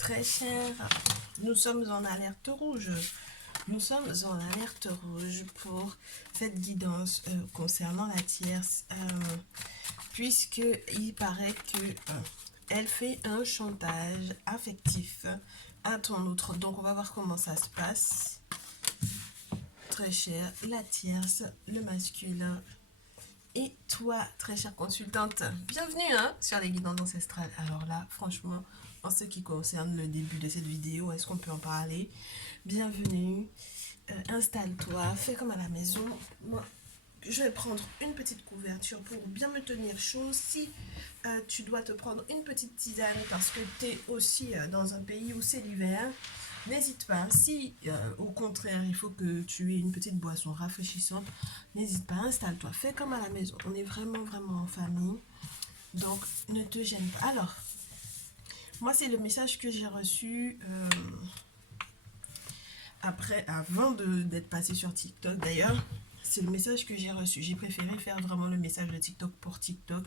Très cher, nous sommes en alerte rouge. Nous sommes en alerte rouge pour cette guidance concernant la tierce, puisque il paraît que elle fait un chantage affectif à ton autre. Donc on va voir comment ça se passe. Très cher, la tierce, le masculin. Et toi, très chère consultante, bienvenue sur les guidances ancestrales. Alors là, franchement, en ce qui concerne le début de cette vidéo, est-ce qu'on peut en parler? Bienvenue, installe-toi, fais comme à la maison. Moi, je vais prendre une petite couverture pour bien me tenir chaud. Si tu dois te prendre une petite tisane parce que tu es aussi dans un pays où c'est l'hiver, n'hésite pas. Si au contraire il faut que tu aies une petite boisson rafraîchissante, n'hésite pas, installe-toi, fais comme à la maison. On est vraiment vraiment en famille, donc ne te gêne pas. Alors, moi c'est le message que j'ai reçu avant d'être passé sur TikTok. D'ailleurs, c'est le message que j'ai reçu. J'ai préféré faire vraiment le message de TikTok pour TikTok,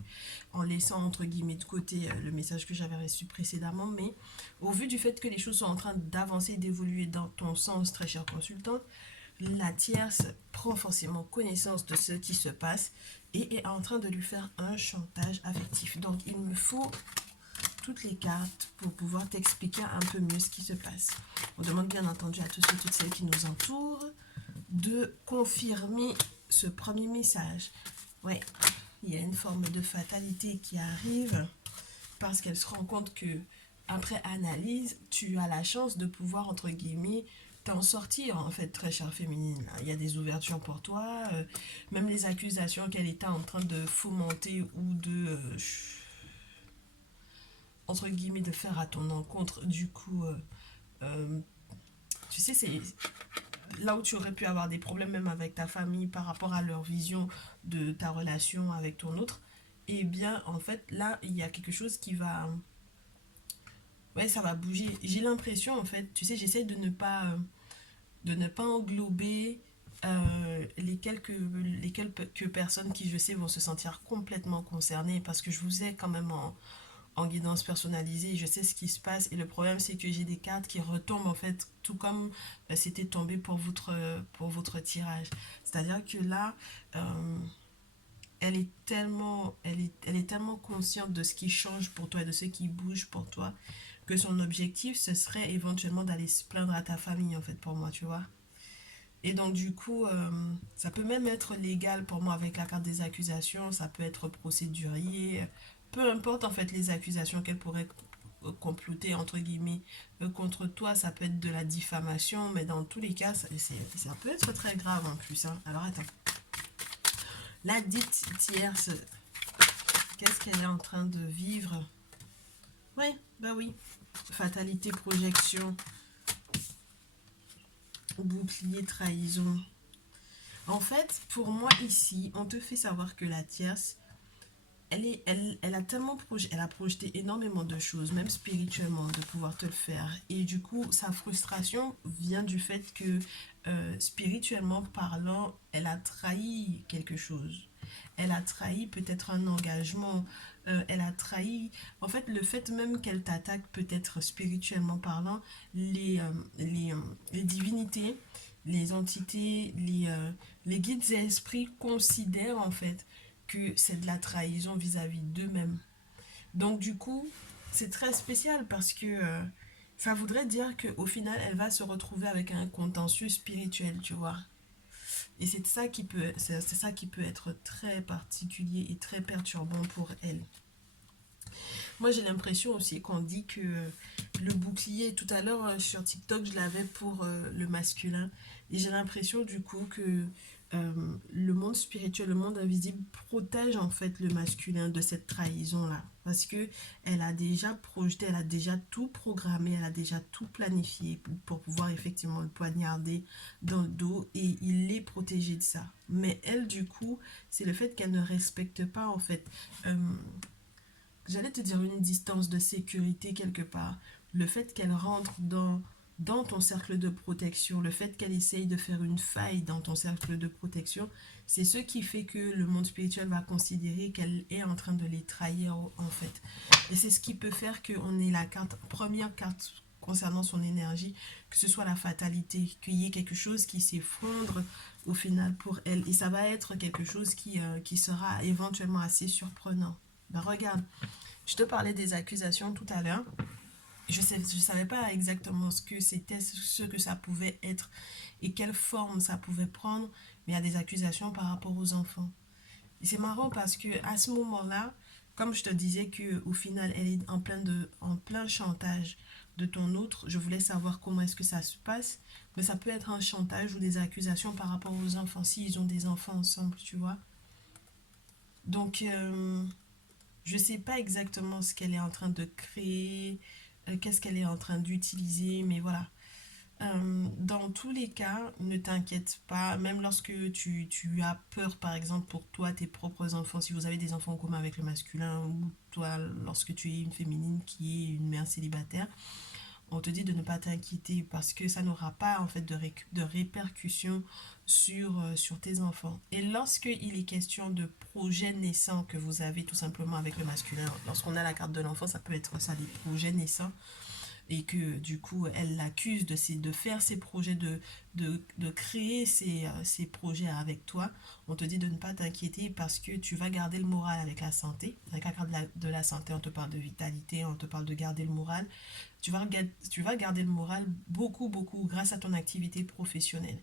en laissant entre guillemets de côté le message que j'avais reçu précédemment. Mais au vu du fait que les choses sont en train d'avancer, d'évoluer dans ton sens, très chère consultante, la tierce prend forcément connaissance de ce qui se passe et est en train de lui faire un chantage affectif. Donc il me faut toutes les cartes pour pouvoir t'expliquer un peu mieux ce qui se passe. On demande bien entendu à tous et toutes celles qui nous entourent de confirmer ce premier message. Ouais, il y a une forme de fatalité qui arrive parce qu'elle se rend compte que après analyse, tu as la chance de pouvoir, entre guillemets, t'en sortir, en fait, très chère féminine. Il y a des ouvertures pour toi, même les accusations qu'elle était en train de fomenter ou de entre guillemets de faire à ton encontre, du coup euh, tu sais, c'est là où tu aurais pu avoir des problèmes même avec ta famille par rapport à leur vision de ta relation avec ton autre. Et bien en fait là il y a quelque chose qui va, ouais, ça va bouger. J'ai l'impression, en fait, tu sais, j'essaie de ne pas englober les quelques personnes qui, je sais, vont se sentir complètement concernées parce que je vous ai quand même en guidance personnalisée et je sais ce qui se passe. Et le problème, c'est que j'ai des cartes qui retombent, en fait, tout comme c'était tombé pour votre tirage. C'est-à-dire que là, elle est tellement consciente de ce qui change pour toi, de ce qui bouge pour toi, que son objectif, ce serait éventuellement d'aller se plaindre à ta famille, en fait, pour moi, tu vois. Et donc, du coup, ça peut même être légal pour moi avec la carte des accusations, ça peut être procédurier, peu importe, en fait, les accusations qu'elle pourrait comploter, entre guillemets, contre toi, ça peut être de la diffamation, mais dans tous les cas, ça peut être très grave en plus. Alors, attends. La dite tierce, qu'est-ce qu'elle est en train de vivre? Ouais, bah oui. Fatalité, projection, bouclier, trahison. En fait, pour moi ici, on te fait savoir que la tierce, elle a tellement elle a projeté énormément de choses, même spirituellement, de pouvoir te le faire. Et du coup, sa frustration vient du fait que, spirituellement parlant, elle a trahi quelque chose. Elle a trahi peut-être un engagement, elle a trahi, en fait, le fait même qu'elle t'attaque peut-être spirituellement parlant, les divinités, les entités, les guides et esprits considèrent en fait que c'est de la trahison vis-à-vis d'eux-mêmes. Donc du coup, c'est très spécial parce que ça voudrait dire qu'au final, elle va se retrouver avec un contentieux spirituel, tu vois. Et c'est ça qui peut être très particulier et très perturbant pour elle. Moi, j'ai l'impression aussi qu'on dit que le bouclier, tout à l'heure sur TikTok, je l'avais pour le masculin. Et j'ai l'impression du coup que le monde spirituel, le monde invisible protège en fait le masculin de cette trahison-là. Parce que elle a déjà projeté, elle a déjà tout programmé, elle a déjà tout planifié pour pouvoir effectivement le poignarder dans le dos et il est protégé de ça. Mais elle, du coup, c'est le fait qu'elle ne respecte pas en fait, j'allais te dire, une distance de sécurité quelque part. Le fait qu'elle rentre dans ton cercle de protection, le fait qu'elle essaye de faire une faille dans ton cercle de protection, c'est ce qui fait que le monde spirituel va considérer qu'elle est en train de les trahir en fait. Et c'est ce qui peut faire qu'on ait la première carte concernant son énergie, que ce soit la fatalité, qu'il y ait quelque chose qui s'effondre au final pour elle. Et ça va être quelque chose qui sera éventuellement assez surprenant. Ben regarde, je te parlais des accusations tout à l'heure. Je savais pas exactement ce que c'était, ce que ça pouvait être et quelle forme ça pouvait prendre, mais il y a des accusations par rapport aux enfants. Et c'est marrant parce que à ce moment-là, comme je te disais que au final elle est en plein chantage de ton autre, je voulais savoir comment est-ce que ça se passe, mais ça peut être un chantage ou des accusations par rapport aux enfants s'ils ont des enfants ensemble, tu vois. Donc je sais pas exactement ce qu'elle est en train de créer, qu'est-ce qu'elle est en train d'utiliser, mais voilà. Dans tous les cas, ne t'inquiète pas, même lorsque tu as peur, par exemple, pour toi, tes propres enfants, si vous avez des enfants en commun avec le masculin, ou toi, lorsque tu es une féminine qui est une mère célibataire, on te dit de ne pas t'inquiéter parce que ça n'aura pas en fait de répercussions sur tes enfants. Et lorsque il est question de projets naissants que vous avez tout simplement avec le masculin, lorsqu'on a la carte de l'enfant, ça peut être ça, des projets naissants et que du coup elle l'accuse de faire ses projets, de créer ses projets avec toi, on te dit de ne pas t'inquiéter parce que tu vas garder le moral avec la santé. Avec la carte de la santé, on te parle de vitalité, on te parle de garder le moral. Tu vas garder le moral beaucoup, beaucoup grâce à ton activité professionnelle.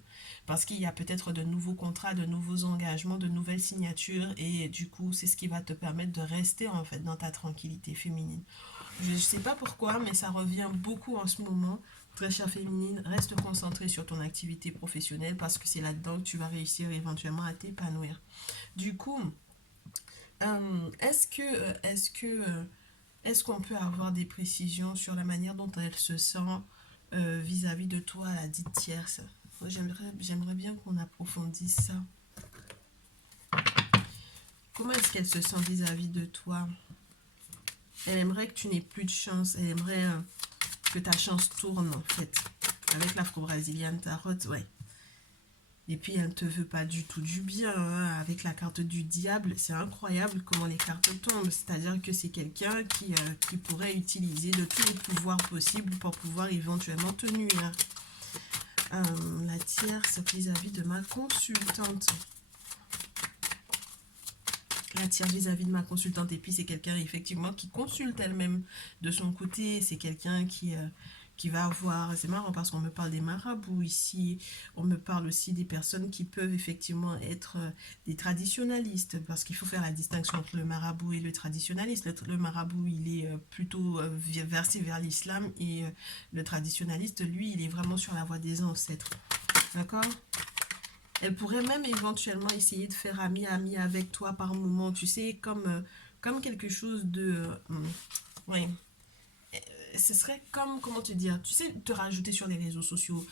Parce qu'il y a peut-être de nouveaux contrats, de nouveaux engagements, de nouvelles signatures et du coup, c'est ce qui va te permettre de rester en fait dans ta tranquillité féminine. Je ne sais pas pourquoi, mais ça revient beaucoup en ce moment. Très chère féminine, reste concentrée sur ton activité professionnelle parce que c'est là-dedans que tu vas réussir éventuellement à t'épanouir. Du coup, est-ce qu'on peut avoir des précisions sur la manière dont elle se sent vis-à-vis de toi, la dite tierce? Moi, j'aimerais bien qu'on approfondisse ça. Comment est-ce qu'elle se sent vis-à-vis de toi? Elle aimerait que tu n'aies plus de chance. Elle aimerait que ta chance tourne, en fait. Avec l'afro-brésilienne tarot, ouais. Et puis, elle ne te veut pas du tout du bien, hein. Avec la carte du diable, c'est incroyable comment les cartes tombent. C'est-à-dire que c'est quelqu'un qui pourrait utiliser de tous les pouvoirs possibles pour pouvoir éventuellement te nuire. La tierce vis-à-vis de ma consultante. La tierce vis-à-vis de ma consultante. Et puis, c'est quelqu'un, effectivement, qui consulte elle-même de son côté. C'est quelqu'un qui va avoir... C'est marrant parce qu'on me parle des marabouts ici. On me parle aussi des personnes qui peuvent effectivement être des traditionalistes. Parce qu'il faut faire la distinction entre le marabout et le traditionaliste. Le marabout, il est plutôt versé vers l'islam. Et le traditionaliste, lui, il est vraiment sur la voie des ancêtres. D'accord ? Elle pourrait même éventuellement essayer de faire ami avec toi par moment, tu sais, comme quelque chose de... oui, ce serait comme, comment te dire, tu sais, te rajouter sur les réseaux sociaux,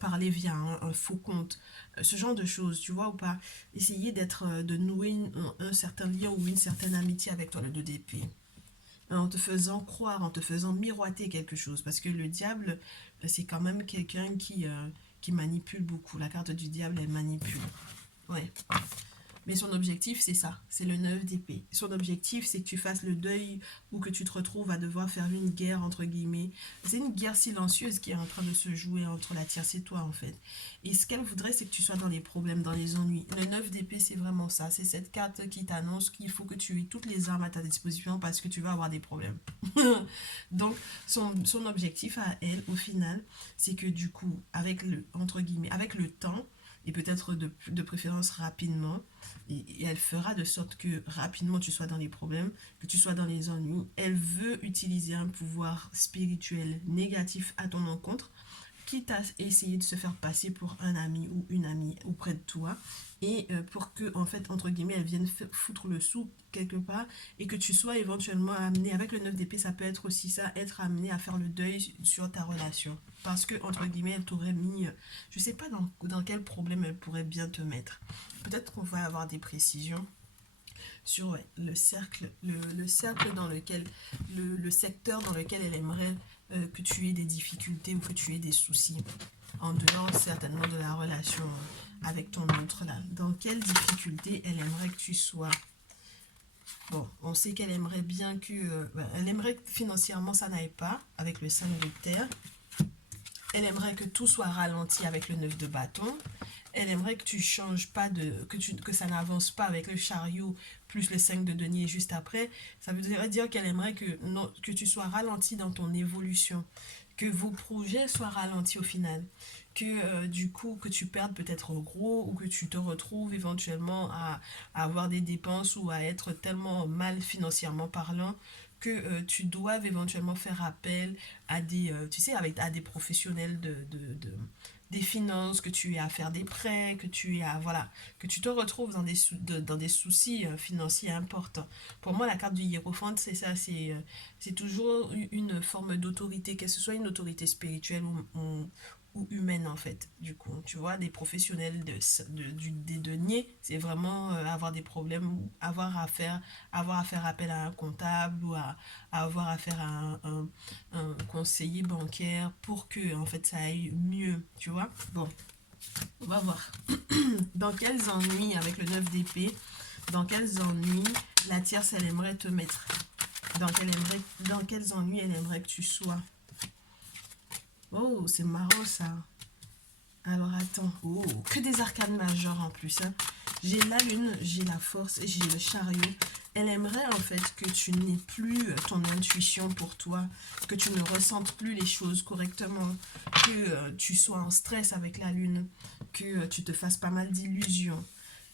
parler via un faux compte, ce genre de choses, tu vois ou pas. Essayer de nouer un certain lien ou une certaine amitié avec toi, le 2 d'épée. En te faisant croire, en te faisant miroiter quelque chose. Parce que le diable, c'est quand même quelqu'un qui manipule beaucoup. La carte du diable, elle manipule. Ouais. Mais son objectif, c'est ça. C'est le 9 d'épée. Son objectif, c'est que tu fasses le deuil ou que tu te retrouves à devoir faire une guerre, entre guillemets. C'est une guerre silencieuse qui est en train de se jouer entre la tierce et toi, en fait. Et ce qu'elle voudrait, c'est que tu sois dans les problèmes, dans les ennuis. Le 9 d'épée, c'est vraiment ça. C'est cette carte qui t'annonce qu'il faut que tu aies toutes les armes à ta disposition parce que tu vas avoir des problèmes. Donc, son objectif à elle, au final, c'est que du coup, avec entre guillemets, avec le temps, et peut-être de préférence rapidement, et elle fera de sorte que rapidement tu sois dans les problèmes, que tu sois dans les ennuis. Elle veut utiliser un pouvoir spirituel négatif à ton encontre, quitte à essayer de se faire passer pour un ami ou une amie auprès de toi, et pour que, en fait, entre guillemets, elle vienne foutre le sou quelque part, et que tu sois éventuellement amené, avec le 9 d'épée, ça peut être aussi ça, être amené à faire le deuil sur ta relation. Parce que, entre guillemets, elle t'aurait mis, je sais pas dans quel problème elle pourrait bien te mettre. Peut-être qu'on va avoir des précisions sur ouais, le cercle dans lequel, le secteur dans lequel elle aimerait que tu aies des difficultés ou que tu aies des soucis, en dehors certainement de la relation avec ton autre là. Dans quelle difficulté elle aimerait que tu sois? Bon, on sait qu'elle aimerait bien que... elle aimerait que financièrement ça n'aille pas avec le 5 de terre. Elle aimerait que tout soit ralenti avec le 9 de bâton. Elle aimerait que tu changes pas que ça n'avance pas avec le chariot plus le 5 de denier juste après. Ça veut dire qu'elle aimerait que tu sois ralenti dans ton évolution, que vos projets soient ralentis au final, que du coup que tu perdes peut-être gros ou que tu te retrouves éventuellement à avoir des dépenses ou à être tellement mal financièrement parlant que tu doives éventuellement faire appel à tu sais, à des professionnels des finances, que tu aies à faire des prêts, que tu aies à, voilà, que tu te retrouves dans des soucis financiers importants. Pour moi, la carte du hiérophante, c'est ça, c'est toujours une forme d'autorité, que ce soit une autorité spirituelle ou humaine en fait. Du coup, tu vois, des professionnels des deniers, c'est vraiment avoir des problèmes, ou avoir à faire appel à un comptable ou à avoir affaire à un conseiller bancaire pour que en fait ça aille mieux, tu vois. Bon, on va voir. Dans quels ennuis avec le 9 d'épée, dans quels ennuis la tierce elle aimerait te mettre, dans quels ennuis elle aimerait que tu sois. Oh, c'est marrant ça. Alors attends, oh, que des arcanes majeures en plus. Hein. J'ai la lune, j'ai la force et j'ai le chariot. Elle aimerait en fait que tu n'aies plus ton intuition pour toi, que tu ne ressentes plus les choses correctement, que tu sois en stress avec la lune, que tu te fasses pas mal d'illusions,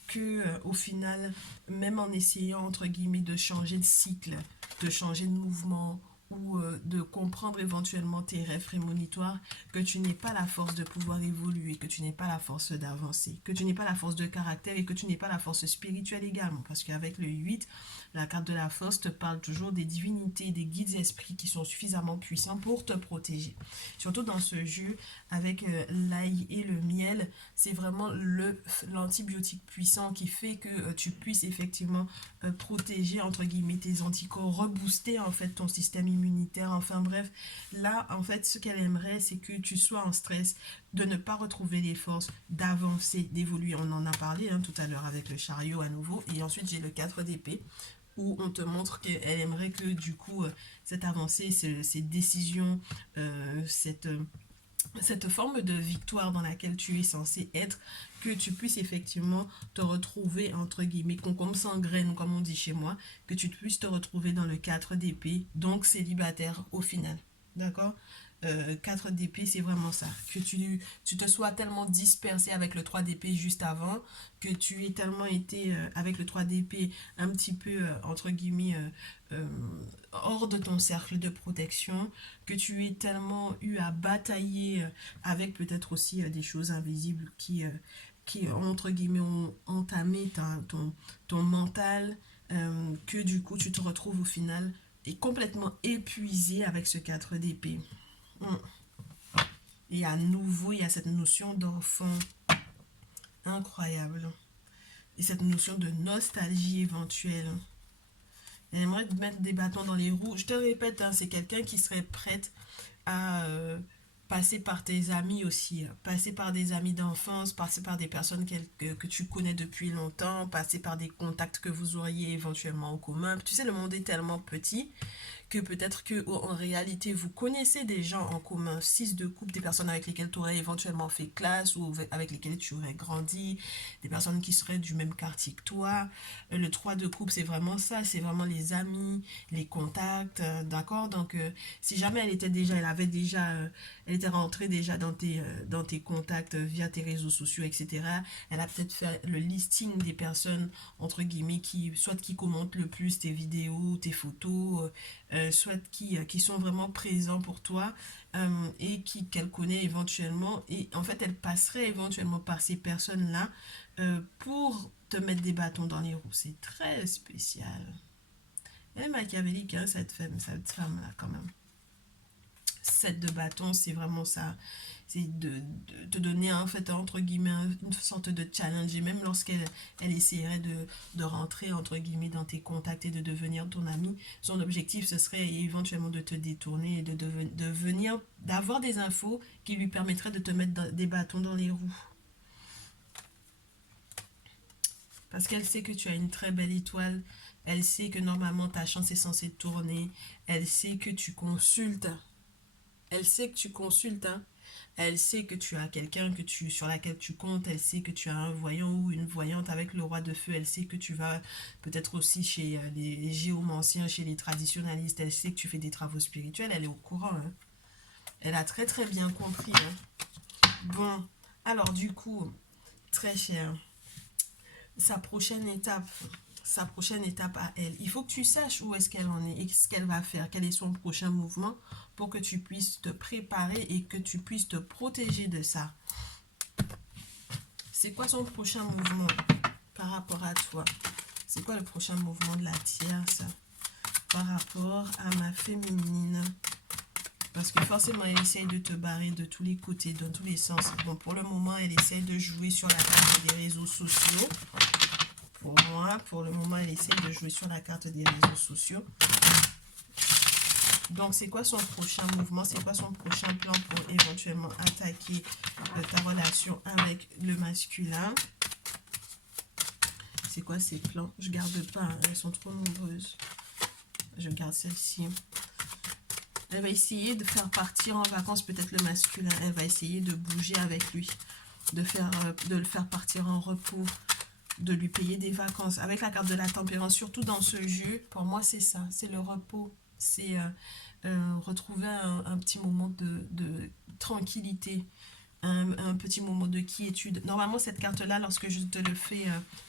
que au final, même en essayant entre guillemets de changer de cycle, de changer de mouvement ou de comprendre éventuellement tes rêves prémonitoires, que tu n'aies pas la force de pouvoir évoluer, que tu n'aies pas la force d'avancer, que tu n'aies pas la force de caractère et que tu n'aies pas la force spirituelle également. Parce qu'avec le 8, la carte de la force te parle toujours des divinités, des guides esprits qui sont suffisamment puissants pour te protéger. Surtout dans ce jeu, avec l'ail et le miel, c'est vraiment l'antibiotique puissant qui fait que tu puisses effectivement protéger entre guillemets tes anticorps, rebooster en fait ton système immunitaire, enfin bref, là en fait ce qu'elle aimerait c'est que tu sois en stress, de ne pas retrouver les forces, d'avancer, d'évoluer, on en a parlé hein, tout à l'heure avec le chariot à nouveau, et ensuite j'ai le 4 d'épée où on te montre qu'elle aimerait que du coup cette avancée, ces décisions, cette forme de victoire dans laquelle tu es censé être, que tu puisses effectivement te retrouver, entre guillemets, concombre sans graines, comme on dit chez moi, que tu puisses te retrouver dans le 4 d'épée, donc célibataire au final. D'accord 4 d'épée, c'est vraiment ça. Que tu te sois tellement dispersé avec le 3 d'épée juste avant, que tu aies tellement été avec le 3 d'épée un petit peu, entre guillemets, euh, hors de ton cercle de protection, que tu aies tellement eu à batailler avec peut-être aussi des choses invisibles qui entre guillemets, ont entamé ton mental, que du coup, tu te retrouves au final et complètement épuisé avec ce 4 d'épée. Et à nouveau, il y a cette notion d'enfant incroyable. Et cette notion de nostalgie éventuelle. Elle aimerait te mettre des bâtons dans les roues. Je te répète, hein, c'est quelqu'un qui serait prête à passer par tes amis aussi. Passer par des amis d'enfance, passer par des personnes que tu connais depuis longtemps, passer par des contacts que vous auriez éventuellement en commun. Tu sais, le monde est tellement petit que peut-être que en réalité vous connaissez des gens en commun, 6 de couple, des personnes avec lesquelles tu aurais éventuellement fait classe ou avec lesquelles tu aurais grandi, des personnes qui seraient du même quartier que toi. Le 3 de couple, c'est vraiment ça, c'est vraiment les amis, les contacts, d'accord. Donc si jamais elle était rentrée déjà dans tes contacts via tes réseaux sociaux, etc. Elle a peut-être fait le listing des personnes entre guillemets qui commentent le plus tes vidéos, tes photos, soit qui sont vraiment présents pour toi, et qu'elle connaît éventuellement, et en fait elle passerait éventuellement par ces personnes-là pour te mettre des bâtons dans les roues. C'est très spécial. Elle est machiavélique, hein, cette femme-là, quand même. 7 de bâton, c'est vraiment ça. C'est de te donner en fait entre guillemets une sorte de challenge. Et même lorsqu'elle essaierait de rentrer entre guillemets dans tes contacts et de devenir ton ami, son objectif ce serait éventuellement de te détourner et de venir, d'avoir des infos qui lui permettraient de te mettre des bâtons dans les roues. Parce qu'elle sait que tu as une très belle étoile. Elle sait que normalement ta chance est censée tourner. Elle sait que tu consultes Elle sait que tu consultes, hein. Elle sait que tu as quelqu'un sur laquelle tu comptes. Elle sait que tu as un voyant ou une voyante avec le roi de feu. Elle sait que tu vas peut-être aussi chez les géomanciens, chez les traditionalistes. Elle sait que tu fais des travaux spirituels. Elle est au courant, hein. Elle a très très bien compris, hein. Bon, alors du coup, très cher, sa prochaine étape, sa prochaine étape à elle. Il faut que tu saches où est-ce qu'elle en est et ce qu'elle va faire, quel est son prochain mouvement pour que tu puisses te préparer et que tu puisses te protéger de ça. C'est quoi son prochain mouvement par rapport à toi? C'est quoi le prochain mouvement de la tierce par rapport à ma féminine? Parce que forcément, elle essaye de te barrer de tous les côtés, dans tous les sens. Bon, pour le moment, elle essaye de jouer sur la carte des réseaux sociaux. Pour moi, pour le moment, elle essaie de jouer sur la carte des réseaux sociaux. Donc, c'est quoi son prochain mouvement? C'est quoi son prochain plan pour éventuellement attaquer ta relation avec le masculin? C'est quoi ses plans? Je garde pas, hein, elles sont trop nombreuses. Je garde celle-ci. Elle va essayer de faire partir en vacances peut-être le masculin. Elle va essayer de bouger avec lui, de le faire partir en repos, de lui payer des vacances. Avec la carte de la tempérance, surtout dans ce jeu, pour moi c'est ça, c'est le repos. C'est retrouver un petit moment de tranquillité, un petit moment de quiétude. Normalement cette carte-là, lorsque je te le fais,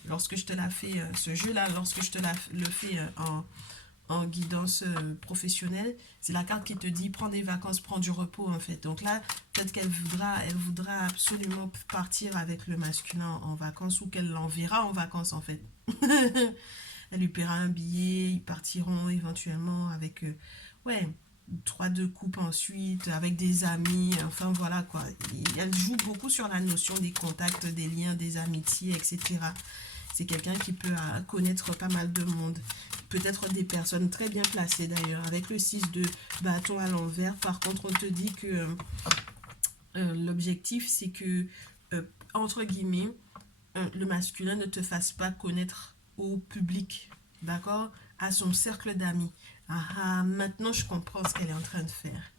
lorsque je te la fais, ce jeu-là, lorsque je te le fais en guidance professionnelle, c'est la carte qui te dit prends des vacances, prends du repos en fait. Donc là, peut-être elle voudra absolument partir avec le masculin en vacances ou qu'elle l'enverra en vacances en fait. Elle lui paiera un billet, ils partiront éventuellement avec ouais, 3-2 coupes ensuite, avec des amis, enfin voilà quoi. Elle joue beaucoup sur la notion des contacts, des liens, des amitiés, etc. C'est quelqu'un qui peut connaître pas mal de monde. Peut-être des personnes très bien placées d'ailleurs. Avec le 6 de bâton à l'envers, par contre, on te dit que l'objectif, c'est que, entre guillemets, le masculin ne te fasse pas connaître au public, d'accord? À son cercle d'amis. Maintenant, je comprends ce qu'elle est en train de faire.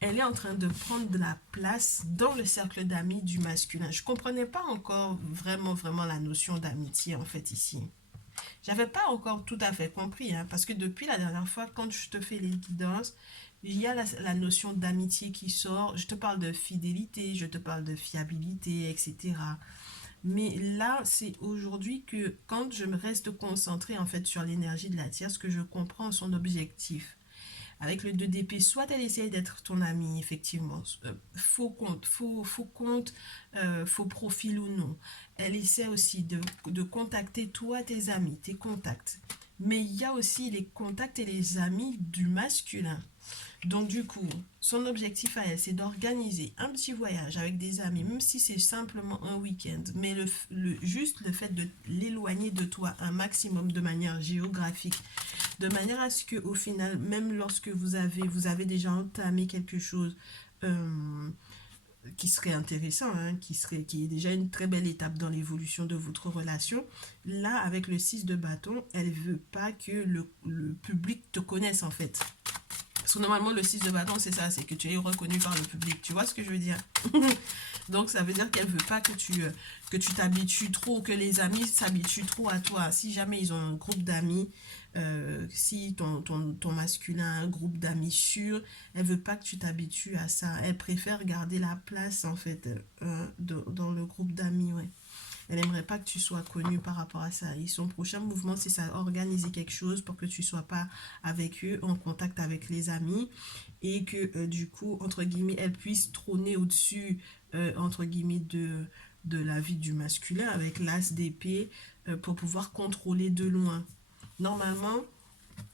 Elle est en train de prendre de la place dans le cercle d'amis du masculin. Je ne comprenais pas encore vraiment la notion d'amitié en fait ici. J'avais pas encore tout à fait compris, hein, parce que depuis la dernière fois, quand je te fais les guidances, il y a la notion d'amitié qui sort. Je te parle de fidélité, je te parle de fiabilité, etc. Mais là, c'est aujourd'hui que quand je me reste concentrée en fait sur l'énergie de la tierce, que je comprends son objectif. Avec le 2 d'épée, soit elle essaye d'être ton amie, effectivement, faux compte, faux profil ou non. Elle essaie aussi de contacter toi, tes amis, tes contacts. Mais il y a aussi les contacts et les amis du masculin. Donc du coup, son objectif à elle, c'est d'organiser un petit voyage avec des amis, même si c'est simplement un week-end. Mais juste le fait de l'éloigner de toi un maximum de manière géographique, de manière à ce que au final, même lorsque vous avez déjà entamé quelque chose qui serait intéressant, hein, qui est déjà une très belle étape dans l'évolution de votre relation, là, avec le 6 de bâton, elle veut pas que le public te connaisse en fait. Parce que normalement, le 6 de bâton, c'est ça, c'est que tu es reconnu par le public. Tu vois ce que je veux dire? Donc, ça veut dire qu'elle veut pas que tu t'habitues trop, que les amis s'habituent trop à toi. Si jamais ils ont un groupe d'amis, si ton masculin a un groupe d'amis sûr, elle veut pas que tu t'habitues à ça. Elle préfère garder la place, en fait, dans le groupe d'amis, ouais. Elle aimerait pas que tu sois connu par rapport à ça. Et son prochain mouvement, c'est ça, organiser quelque chose pour que tu sois pas avec eux, en contact avec les amis. Et que du coup, entre guillemets, elle puisse trôner au-dessus, entre guillemets, de la vie du masculin avec l'as d'épée pour pouvoir contrôler de loin. Normalement,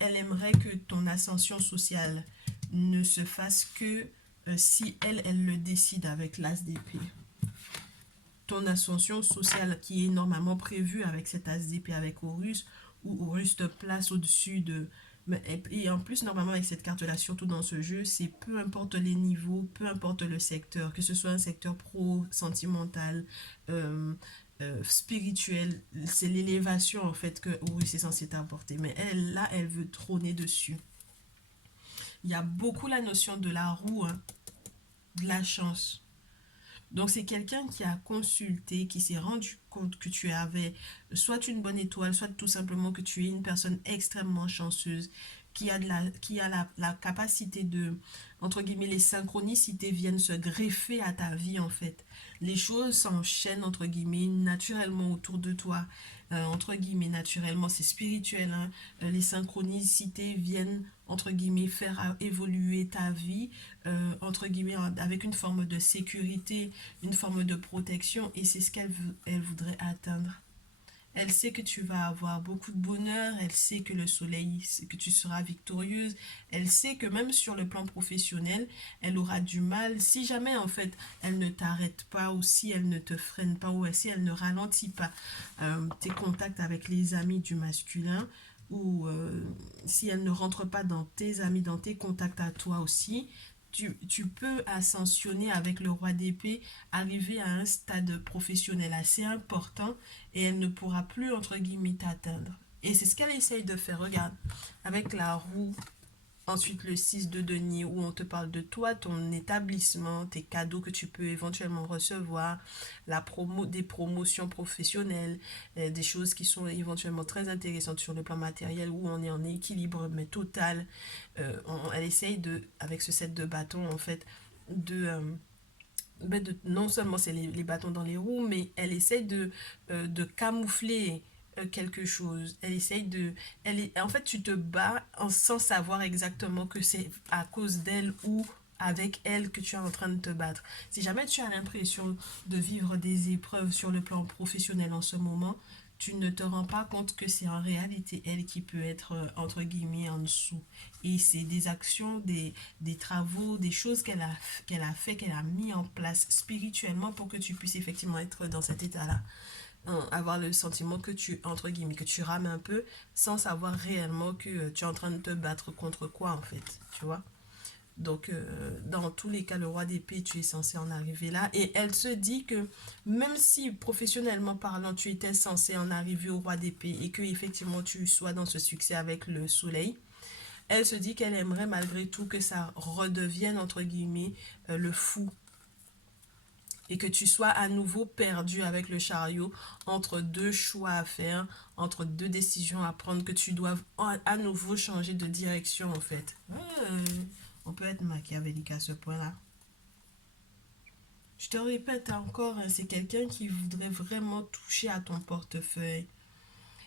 elle aimerait que ton ascension sociale ne se fasse que si elle le décide avec l'as d'épée. Ton ascension sociale qui est normalement prévue avec cet as d'épée avec Horus, où Horus te place au-dessus de... Et en plus, normalement, avec cette carte-là, surtout dans ce jeu, c'est peu importe les niveaux, peu importe le secteur, que ce soit un secteur pro-sentimental, spirituel, c'est l'élévation, en fait, que Horus est censé t'apporter. Mais elle, là, elle veut trôner dessus. il y a beaucoup la notion de la roue, hein, de la chance. Donc, c'est quelqu'un qui a consulté, qui s'est rendu compte que tu avais soit une bonne étoile, soit tout simplement que tu es une personne extrêmement chanceuse, qui a la capacité de, entre guillemets, les synchronicités viennent se greffer à ta vie, en fait. Les choses s'enchaînent, entre guillemets, naturellement autour de toi. Entre guillemets, naturellement, c'est spirituel, hein. Les synchronicités viennent, entre guillemets, faire évoluer ta vie, entre guillemets, avec une forme de sécurité, une forme de protection, et c'est ce elle voudrait atteindre. Elle sait que tu vas avoir beaucoup de bonheur, elle sait que le soleil, que tu seras victorieuse, elle sait que même sur le plan professionnel, elle aura du mal, si jamais en fait elle ne t'arrête pas ou si elle ne te freine pas ou si elle ne ralentit pas tes contacts avec les amis du masculin ou si elle ne rentre pas dans tes amis, dans tes contacts à toi aussi, tu peux ascensionner avec le roi d'épée, arriver à un stade professionnel assez important et elle ne pourra plus, entre guillemets, t'atteindre. Et c'est ce qu'elle essaye de faire. Regarde, avec la roue, ensuite le 6 de denier où on te parle de toi, ton établissement, tes cadeaux que tu peux éventuellement recevoir, des promotions professionnelles, des choses qui sont éventuellement très intéressantes sur le plan matériel où on est en équilibre mais total. Elle essaye de, avec ce set de bâtons en fait, non seulement c'est les bâtons dans les roues, mais elle essaye de camoufler quelque chose. Elle essaye de... en fait, tu te bats sans savoir exactement que c'est à cause d'elle ou avec elle que tu es en train de te battre. Si jamais tu as l'impression de vivre des épreuves sur le plan professionnel en ce moment, tu ne te rends pas compte que c'est en réalité elle qui peut être entre guillemets en dessous. Et c'est des actions, des travaux, des choses qu'elle a fait, qu'elle a mis en place spirituellement pour que tu puisses effectivement être dans cet état-là. Avoir le sentiment que tu, entre guillemets, que tu rames un peu sans savoir réellement que tu es en train de te battre contre quoi en fait, tu vois. Donc, dans tous les cas, le roi d'épée, tu es censé en arriver là. Et elle se dit que même si professionnellement parlant, tu étais censé en arriver au roi d'épée et que effectivement tu sois dans ce succès avec le soleil, elle se dit qu'elle aimerait malgré tout que ça redevienne, entre guillemets, le fou. Et que tu sois à nouveau perdu avec le chariot entre deux choix à faire, entre deux décisions à prendre, que tu doives à nouveau changer de direction en fait. On peut être machiavélique à ce point-là. Je te répète encore, hein, c'est quelqu'un qui voudrait vraiment toucher à ton portefeuille.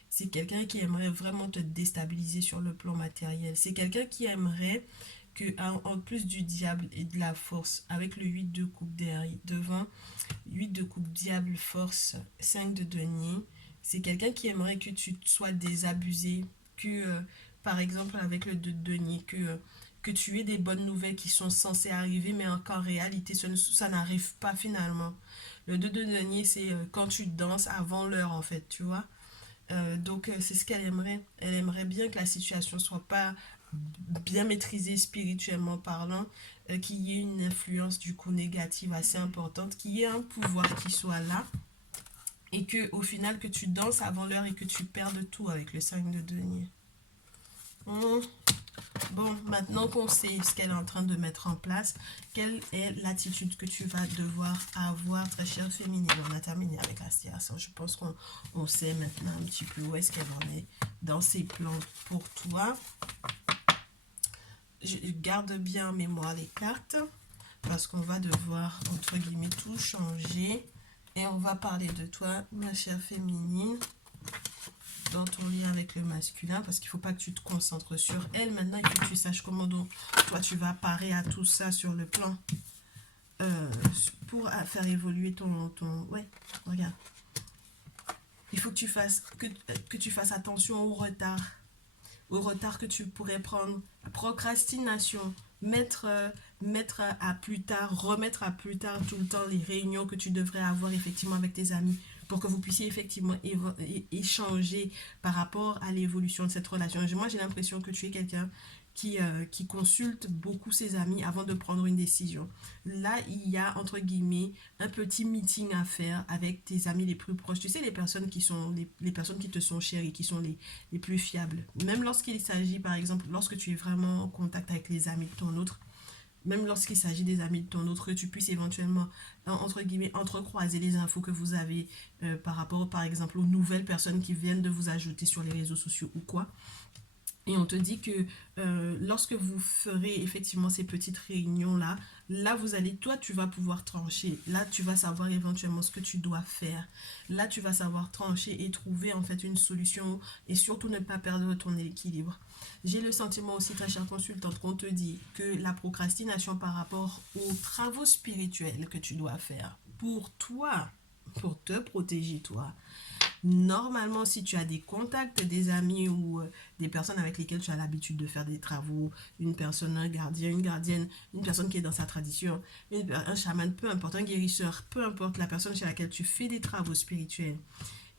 C'est quelqu'un qui aimerait vraiment te déstabiliser sur le plan matériel. C'est quelqu'un qui aimerait que, en plus du diable et de la force, avec le 8 de coupe derrière, devant, 8 de coupe diable, force, 5 de denier, c'est quelqu'un qui aimerait que tu sois désabusé, que, par exemple, avec le 2 de denier, que tu aies des bonnes nouvelles qui sont censées arriver, mais qu'en réalité, ça n'arrive pas finalement. Le 2 de denier, c'est quand tu danses avant l'heure, en fait, tu vois. Donc, c'est ce qu'elle aimerait. Elle aimerait bien que la situation soit pas bien maîtrisée spirituellement parlant, qu'il y ait une influence du coup négative assez importante, qu'il y ait un pouvoir qui soit là et que au final que tu danses avant l'heure et que tu perdes tout avec le 5 de denier. Bon, maintenant qu'on sait ce qu'elle est en train de mettre en place, quelle est l'attitude que tu vas devoir avoir, très chère féminine? On a terminé avec la situation. Je pense qu'on sait maintenant un petit peu où est-ce qu'elle en est dans ses plans pour toi. Je garde bien en mémoire les cartes parce qu'on va devoir, entre guillemets, tout changer. Et on va parler de toi, ma chère féminine, dans ton lien avec le masculin, parce qu'il ne faut pas que tu te concentres sur elle. Maintenant, il faut que tu saches comment donc, toi, tu vas parer à tout ça sur le plan pour faire évoluer ton... Ouais, regarde. Il faut que tu fasses attention au retard que tu pourrais prendre. Procrastination, mettre à plus tard, remettre à plus tard tout le temps les réunions que tu devrais avoir effectivement avec tes amis pour que vous puissiez effectivement échanger par rapport à l'évolution de cette relation. Moi, j'ai l'impression que tu es quelqu'un qui consulte beaucoup ses amis avant de prendre une décision. Là, il y a, entre guillemets, un petit meeting à faire avec tes amis les plus proches. Tu sais, les personnes qui sont les personnes qui te sont chères et qui sont les plus fiables. Même lorsqu'il s'agit, par exemple, lorsque tu es vraiment en contact avec les amis de ton autre, même lorsqu'il s'agit des amis de ton autre, que tu puisses éventuellement, entre guillemets, entrecroiser les infos que vous avez par rapport, par exemple, aux nouvelles personnes qui viennent de vous ajouter sur les réseaux sociaux ou quoi. Et on te dit que lorsque vous ferez effectivement ces petites réunions-là, là, vous allez, toi, tu vas pouvoir trancher. Là, tu vas savoir éventuellement ce que tu dois faire. Là, tu vas savoir trancher et trouver en fait une solution et surtout ne pas perdre ton équilibre. J'ai le sentiment aussi, très chère consultante, qu'on te dit que la procrastination par rapport aux travaux spirituels que tu dois faire pour toi, pour te protéger toi, normalement, si tu as des contacts, des amis ou des personnes avec lesquelles tu as l'habitude de faire des travaux, une personne, un gardien, une gardienne, une personne qui est dans sa tradition, un chaman, peu importe, un guérisseur, peu importe la personne chez laquelle tu fais des travaux spirituels,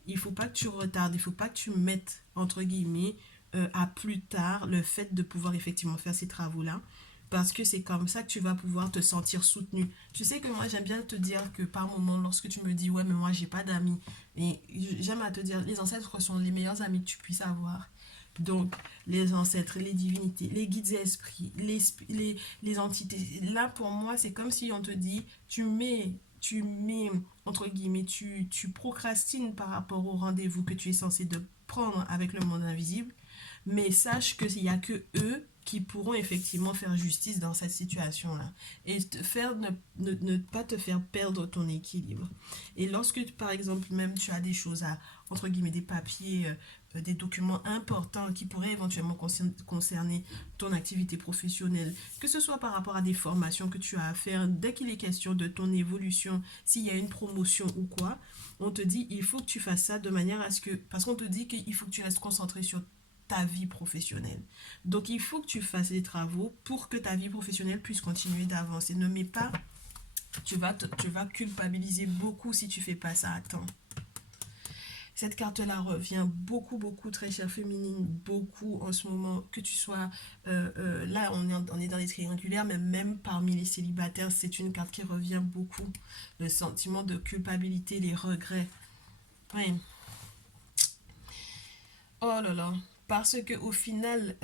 il ne faut pas que tu retardes, il ne faut pas que tu mettes, entre guillemets, à plus tard le fait de pouvoir effectivement faire ces travaux-là parce que c'est comme ça que tu vas pouvoir te sentir soutenu. Tu sais que moi j'aime bien te dire que par moment lorsque tu me dis ouais mais moi j'ai pas d'amis et j'aime à te dire les ancêtres sont les meilleurs amis que tu puisses avoir. Donc les ancêtres, les divinités, les guides et esprits, les entités. Là pour moi c'est comme si on te dit tu mets entre guillemets tu procrastines par rapport au rendez-vous que tu es censé de prendre avec le monde invisible, mais sache qu'il n'y a que eux qui pourront effectivement faire justice dans cette situation-là et ne pas te faire perdre ton équilibre. Et lorsque, par exemple, même tu as des choses à, entre guillemets, des papiers, des documents importants qui pourraient éventuellement concerner ton activité professionnelle, que ce soit par rapport à des formations que tu as à faire, dès qu'il est question de ton évolution, s'il y a une promotion ou quoi, on te dit il faut que tu fasses ça de manière à ce que, parce qu'on te dit qu'il faut que tu restes concentré sur ta vie professionnelle. Donc il faut que tu fasses des travaux pour que ta vie professionnelle puisse continuer d'avancer. Ne mets pas, tu vas culpabiliser beaucoup si tu fais pas ça à temps. Cette carte-là revient beaucoup, beaucoup, très chère féminine, beaucoup en ce moment, que tu sois, là on est dans les triangulaires, mais même parmi les célibataires, c'est une carte qui revient beaucoup. Le sentiment de culpabilité, les regrets. Oui. Oh là là, parce que au final,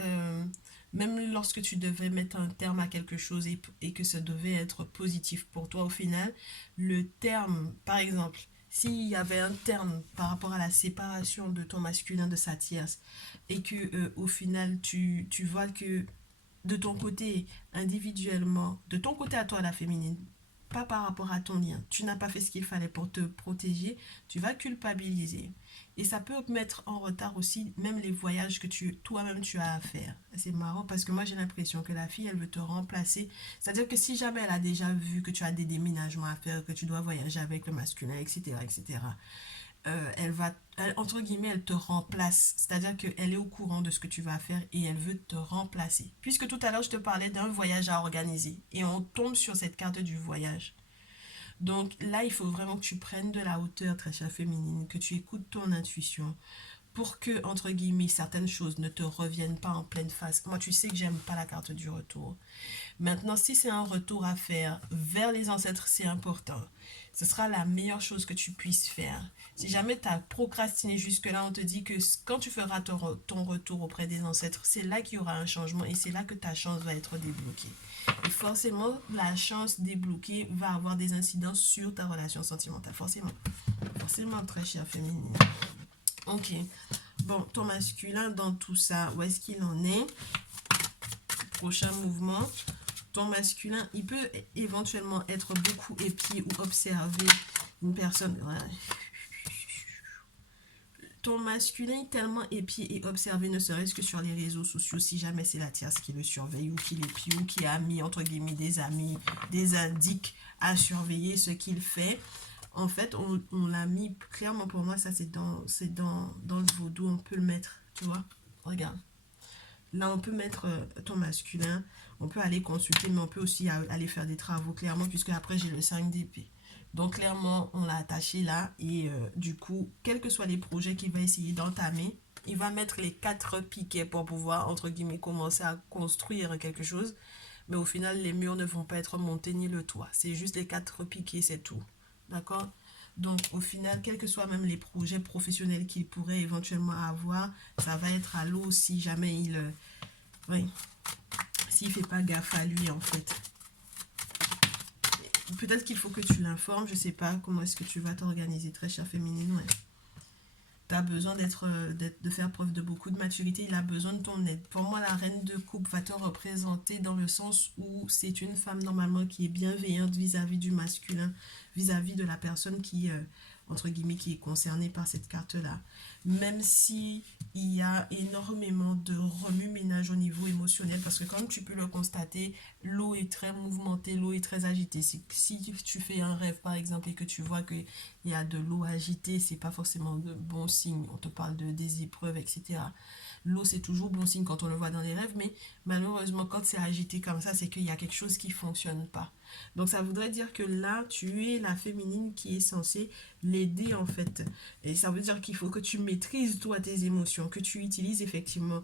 même lorsque tu devais mettre un terme à quelque chose et que ça devait être positif pour toi, au final, le terme, par exemple, s'il y avait un terme par rapport à la séparation de ton masculin de sa tierce et que au final tu vois que de ton côté individuellement, de ton côté à toi la féminine, pas par rapport à ton lien, tu n'as pas fait ce qu'il fallait pour te protéger, tu vas culpabiliser. Et ça peut mettre en retard aussi même les voyages que toi-même tu as à faire. C'est marrant parce que moi j'ai l'impression que la fille elle veut te remplacer. C'est-à-dire que si jamais elle a déjà vu que tu as des déménagements à faire, que tu dois voyager avec le masculin, etc., etc., entre guillemets, elle te remplace. C'est-à-dire qu'elle est au courant de ce que tu vas faire et elle veut te remplacer. Puisque tout à l'heure, je te parlais d'un voyage à organiser et on tombe sur cette carte du voyage. Donc là, il faut vraiment que tu prennes de la hauteur, très chère féminine, que tu écoutes ton intuition pour que, entre guillemets, certaines choses ne te reviennent pas en pleine face. Moi, tu sais que j'aime pas la carte du retour. Maintenant, si c'est un retour à faire vers les ancêtres, c'est important. Ce sera la meilleure chose que tu puisses faire. Si jamais tu as procrastiné jusque-là, on te dit que quand tu feras ton retour auprès des ancêtres, c'est là qu'il y aura un changement et c'est là que ta chance va être débloquée. Et forcément, la chance débloquée va avoir des incidences sur ta relation sentimentale. Forcément. Forcément, très chère féminine. Ok. Bon, ton masculin dans tout ça, où est-ce qu'il en est? Prochain mouvement. Ton masculin, il peut éventuellement être beaucoup épié ou observer une personne. Ton masculin est tellement épié et observé, ne serait-ce que sur les réseaux sociaux, si jamais c'est la tierce qui le surveille ou qui l'épie ou qui a mis entre guillemets des amis, des indiques à surveiller ce qu'il fait. En fait, on l'a mis clairement pour moi, ça c'est dans le vaudou, on peut le mettre, tu vois. Regarde. Là, on peut mettre ton masculin, on peut aller consulter, mais on peut aussi aller faire des travaux, clairement, puisque après, j'ai le 5 d'épée. Donc, clairement, on l'a attaché là, et du coup, quels que soient les projets qu'il va essayer d'entamer, il va mettre les 4 piquets pour pouvoir, entre guillemets, commencer à construire quelque chose. Mais au final, les murs ne vont pas être montés ni le toit. C'est juste les 4 piquets, c'est tout. D'accord? Donc, au final, quels que soient même les projets professionnels qu'il pourrait éventuellement avoir, ça va être à l'eau si jamais oui, s'il fait pas gaffe à lui, en fait. Peut-être qu'il faut que tu l'informes, je sais pas comment est-ce que tu vas t'organiser, très chère féminine, ouais. Tu as besoin de faire preuve de beaucoup de maturité, il a besoin de ton aide. Pour moi, la reine de coupe va te représenter dans le sens où c'est une femme normalement qui est bienveillante vis-à-vis du masculin, vis-à-vis de la personne qui, entre guillemets, qui est concernée par cette carte-là. Même si il y a énormément de remue-ménage au niveau émotionnel, parce que comme tu peux le constater, l'eau est très mouvementée, l'eau est très agitée. Si tu fais un rêve, par exemple, et que tu vois qu'il y a de l'eau agitée, c'est pas forcément de bon signe. On te parle des épreuves, etc. L'eau, c'est toujours bon signe quand on le voit dans les rêves, mais malheureusement, quand c'est agité comme ça, c'est qu'il y a quelque chose qui fonctionne pas. Donc, ça voudrait dire que là, tu es la féminine qui est censée l'aider, en fait. Et ça veut dire qu'il faut que tu maîtrises, toi, tes émotions, que tu utilises effectivement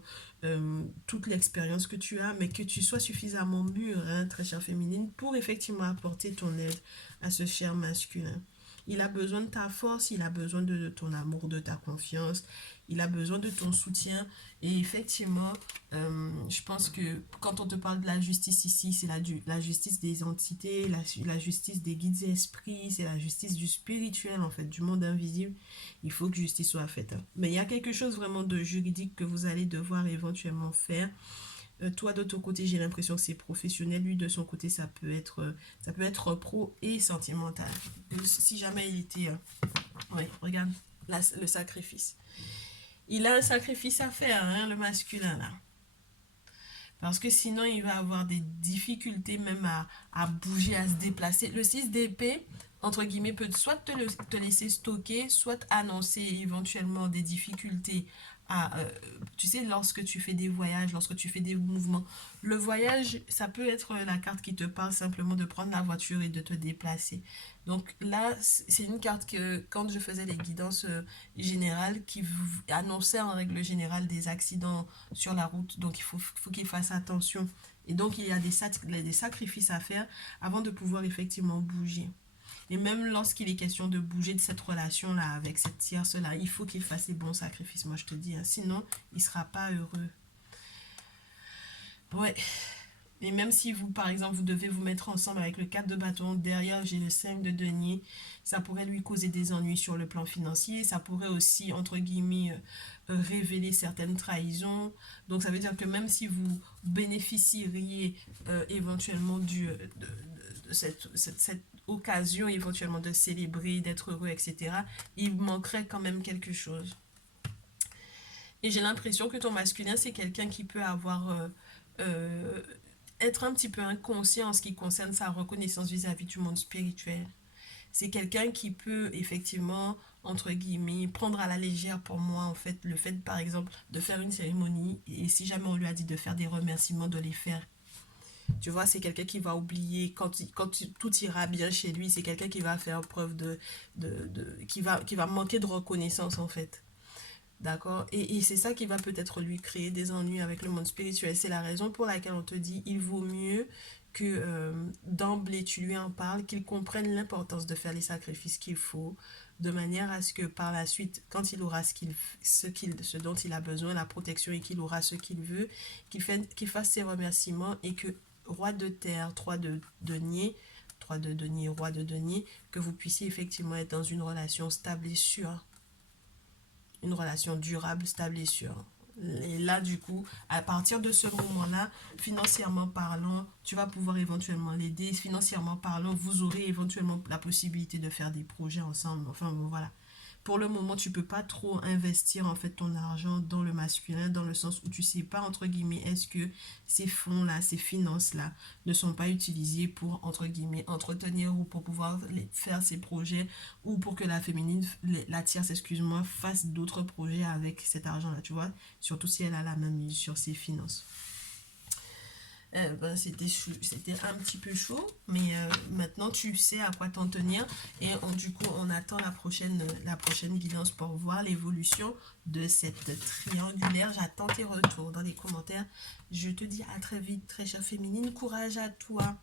toute l'expérience que tu as, mais que tu sois suffisamment mûre, hein, très chère féminine, pour effectivement apporter ton aide à ce cher masculin. Il a besoin de ta force, il a besoin de ton amour, de ta confiance, il a besoin de ton soutien. Et effectivement, je pense que quand on te parle de la justice ici, c'est la justice des entités, la justice des guides et esprits, c'est la justice du spirituel, en fait, du monde invisible. Il faut que justice soit faite. Mais il y a quelque chose vraiment de juridique que vous allez devoir éventuellement faire. Toi, de ton côté, j'ai l'impression que c'est professionnel. Lui, de son côté, ça peut être pro et sentimental. Si jamais il était... oui, regarde, là, le sacrifice. Il a un sacrifice à faire, hein, le masculin, là. Parce que sinon, il va avoir des difficultés même à bouger, à se déplacer. Le 6 d'épée, entre guillemets, peut soit te laisser stocker, soit annoncer éventuellement des difficultés tu sais, lorsque tu fais des voyages, lorsque tu fais des mouvements. Le voyage, ça peut être la carte qui te parle simplement de prendre la voiture et de te déplacer. Donc là, c'est une carte que quand je faisais les guidances générales qui annonçaient en règle générale des accidents sur la route. Donc faut qu'il fasse attention. Et donc il y a des sacrifices à faire avant de pouvoir effectivement bouger. Et même lorsqu'il est question de bouger de cette relation-là avec cette tierce-là, il faut qu'il fasse les bons sacrifices, moi je te dis. Hein. Sinon, il ne sera pas heureux. Ouais. Et même si vous, par exemple, vous devez vous mettre ensemble avec le 4 de bâton, derrière j'ai le 5 de denier, ça pourrait lui causer des ennuis sur le plan financier, ça pourrait aussi, entre guillemets, révéler certaines trahisons. Donc ça veut dire que même si vous bénéficieriez éventuellement de cette occasion éventuellement de célébrer, d'être heureux, etc., il manquerait quand même quelque chose. Et j'ai l'impression que ton masculin, c'est quelqu'un qui peut avoir... euh, être un petit peu inconscient en ce qui concerne sa reconnaissance vis-à-vis du monde spirituel. C'est quelqu'un qui peut effectivement, entre guillemets, prendre à la légère pour moi, en fait, le fait, par exemple, de faire une cérémonie et si jamais on lui a dit de faire des remerciements, de les faire. Tu vois, c'est quelqu'un qui va oublier quand tout ira bien chez lui. C'est quelqu'un qui va faire preuve qui va manquer de reconnaissance, en fait. D'accord? Et c'est ça qui va peut-être lui créer des ennuis avec le monde spirituel. C'est la raison pour laquelle on te dit il vaut mieux que d'emblée tu lui en parles, qu'il comprenne l'importance de faire les sacrifices qu'il faut, de manière à ce que par la suite, quand il aura ce dont il a besoin, la protection et qu'il aura ce qu'il veut, qu'il fasse ses remerciements et que roi de terre, 3 de denier, roi de denier, que vous puissiez effectivement être dans une relation stable et sûre, une relation durable, stable et sûre. Et là, du coup, à partir de ce moment-là, financièrement parlant, tu vas pouvoir éventuellement l'aider. Financièrement parlant, vous aurez éventuellement la possibilité de faire des projets ensemble. Enfin, bon, voilà. Pour le moment, tu peux pas trop investir en fait ton argent dans le masculin, dans le sens où tu sais pas, entre guillemets, est-ce que ces fonds-là, ces finances-là ne sont pas utilisés pour, entre guillemets, entretenir ou pour pouvoir faire ces projets ou pour que la féminine, la tierce, excuse-moi, fasse d'autres projets avec cet argent-là, tu vois, surtout si elle a la main mise sur ses finances. C'était un petit peu chaud, mais maintenant tu sais à quoi t'en tenir. Et du coup, on attend la prochaine guidance pour voir l'évolution de cette triangulaire. J'attends tes retours dans les commentaires. Je te dis à très vite, très chère féminine. Courage à toi.